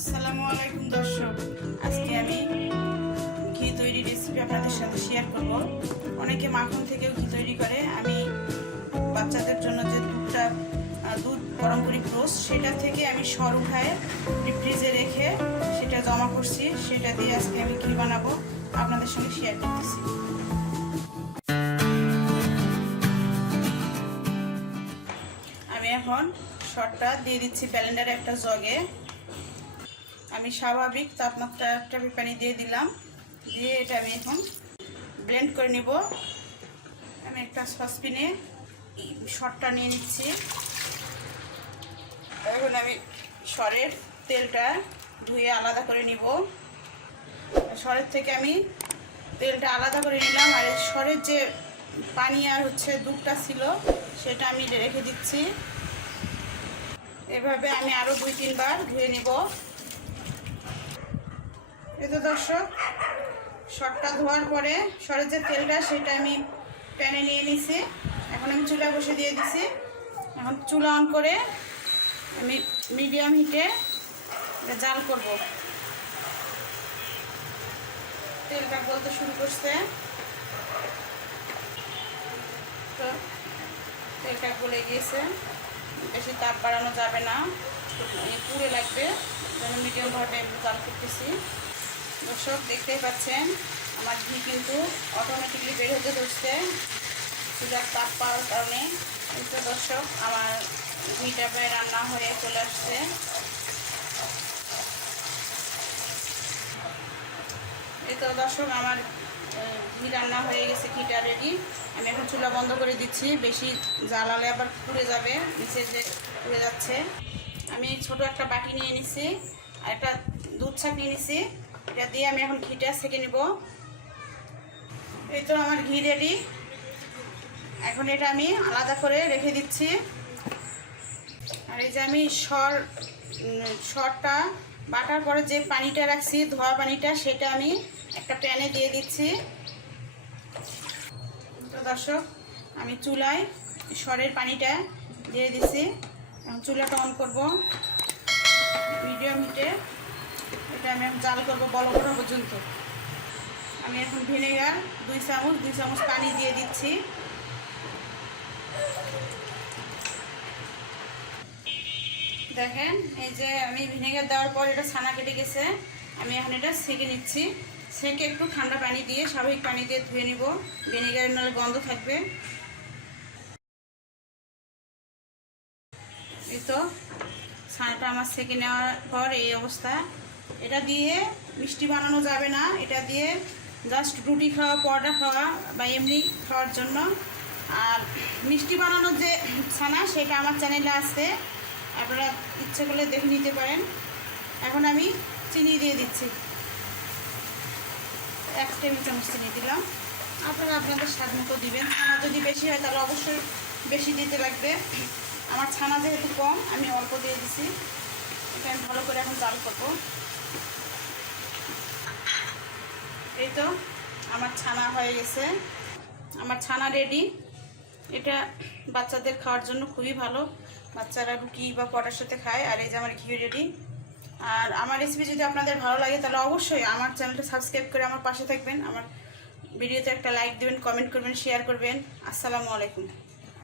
আসসালামু আলাইকুম দর্শক, আজকে আমি ঘি তৈরি রেসিপি আপনাদের সাথে শেয়ার করব। অনেকে মাখন থেকেও ঘি তৈরি করে। আমি বাচ্চাদের জন্য যে দুধ গরম করি রোজ, সেটা থেকে আমি সর উঠায় ফ্রিজে রেখে সেটা জমা করছি। সেটা দিয়ে আজকে আমি ঘি বানাবো, আপনাদের সঙ্গে শেয়ার করতেছি। আমি এখন সরটা দিয়ে দিচ্ছি ব্লেন্ডারে একটা জগে। আমি স্বাভাবিক তাপমাত্রা একটা পানি দিয়ে দিলাম, দিয়ে এটা আমি এখন ব্লেন্ড করে নিব। আমি একটা সসপ্যানে সরটা নিয়ে নিচ্ছি। এখন আমি সরের তেলটা ধুয়ে আলাদা করে নিব। সরের থেকে আমি তেলটা আলাদা করে নিলাম, আর সরের যে পানি আর দুধটা ছিল সেটা আমি রেখে দিচ্ছি। এভাবে আমি আরও 2-3 বার ধুয়ে নিব। এই তো দর্শক, সরটা ধোয়ার পরে সরের যে তেলটা সেটা আমি প্যানে নিয়ে নিছি। এখন আমি চুলা বসে দিয়ে দিছি। এখন চুলা অন করে আমি মিডিয়াম হিটে জাল করব। তেলটা গলতে শুরু করছে, তো তেলটা গলে গিয়েছে। বেশি তাপ বাড়ানো যাবে না, পুড়ে লাগবে, যেন মিডিয়ামভাবে জাল করতেছি। দর্শক দেখতেই পাচ্ছেন আমার ঘি কিন্তু অটোমেটিকলি বের হতে ধরছে চুলার তাপ পাওয়ার কারণে। কিন্তু দর্শক আমার ঘিটা প্রায় রান্না হয়ে চলে আসছে। এই তো দর্শক আমার ঘি রান্না হয়ে গেছে, ঘিটা রেডি। আমি এখন চুলা বন্ধ করে দিচ্ছি, বেশি জ্বালালে আবার পুড়ে যাবে, নিচে যে পুড়ে যাচ্ছে। আমি ছোট একটা বাটি নিয়ে নিছি আর একটা দুধ ছাঁক নিয়ে নিছি। এটা দিয়ে আমি এখন ঘিটা ছেঁকে নিব। এই তো আমার ঘি রেডি। এখন এটা আমি আলাদা করে রেখে দিচ্ছি। আর এই যে আমি সরটা বাটার পরে যে পানিটা রাখছি, ধোয়া পানিটা, সেটা আমি একটা প্যানে দিয়ে দিচ্ছি। তো দর্শক আমি চুলায় সরের পানিটা দিয়ে দিচ্ছি। এখন চুলাটা অন করব মিডিয়াম হিটে। এটা আমি এখন জাল করবো বলক ওঠা পর্যন্ত। আমি এখন ভিনেগার 2 চামচ পানি দিয়ে দিচ্ছি। দেখেন এই যে আমি ভিনেগার দেওয়ার পর এটা ছানা কেটে গেছে। আমি এখন এটা ছেঁকে নিচ্ছি। ছেঁকে একটু ঠান্ডা পানি দিয়ে, স্বাভাবিক পানি দিয়ে ধুয়ে নিব, ভিনেগারের নাহলে গন্ধ থাকবে। এই তো ছানাটা আমার ছেঁকে নেওয়ার পর এই অবস্থা। এটা দিয়ে মিষ্টি বানানো যাবে না, এটা দিয়ে জাস্ট রুটি খাওয়া, পরোটা খাওয়া বা এমনি খাওয়ার জন্য। আর মিষ্টি বানানোর যে ছানা সেটা আমার চ্যানেলে আছে, আপনারা ইচ্ছে করলে দেখে নিতে পারেন। এখন আমি চিনি দিয়ে দিচ্ছি, 1 টেবিল চামচ চিনি দিলাম। আপনারা আপনাদের স্বাদ মতো দিবেন। ছানা যদি বেশি হয় তাহলে অবশ্যই বেশি দিতে লাগবে। আমার ছানা যেহেতু কম, আমি অল্প দিয়ে দিছি। এটা আমি ভালো করে এখন জাল করব। এই তো আমার ছানা হয়ে গেছে, আমার ছানা রেডি। এটা বাচ্চাদের খাওয়ার জন্য খুবই ভালো, বাচ্চারা রুটি বা পরোটার সাথে খায়। আর এই যে আমার ঘি রেডি। আর আমার রেসিপি যদি আপনাদের ভালো লাগে তাহলে অবশ্যই আমার চ্যানেলটা সাবস্ক্রাইব করে আমার পাশে থাকবেন। আমার ভিডিওতে একটা লাইক দেবেন, কমেন্ট করবেন, শেয়ার করবেন। আসসালামু আলাইকুম।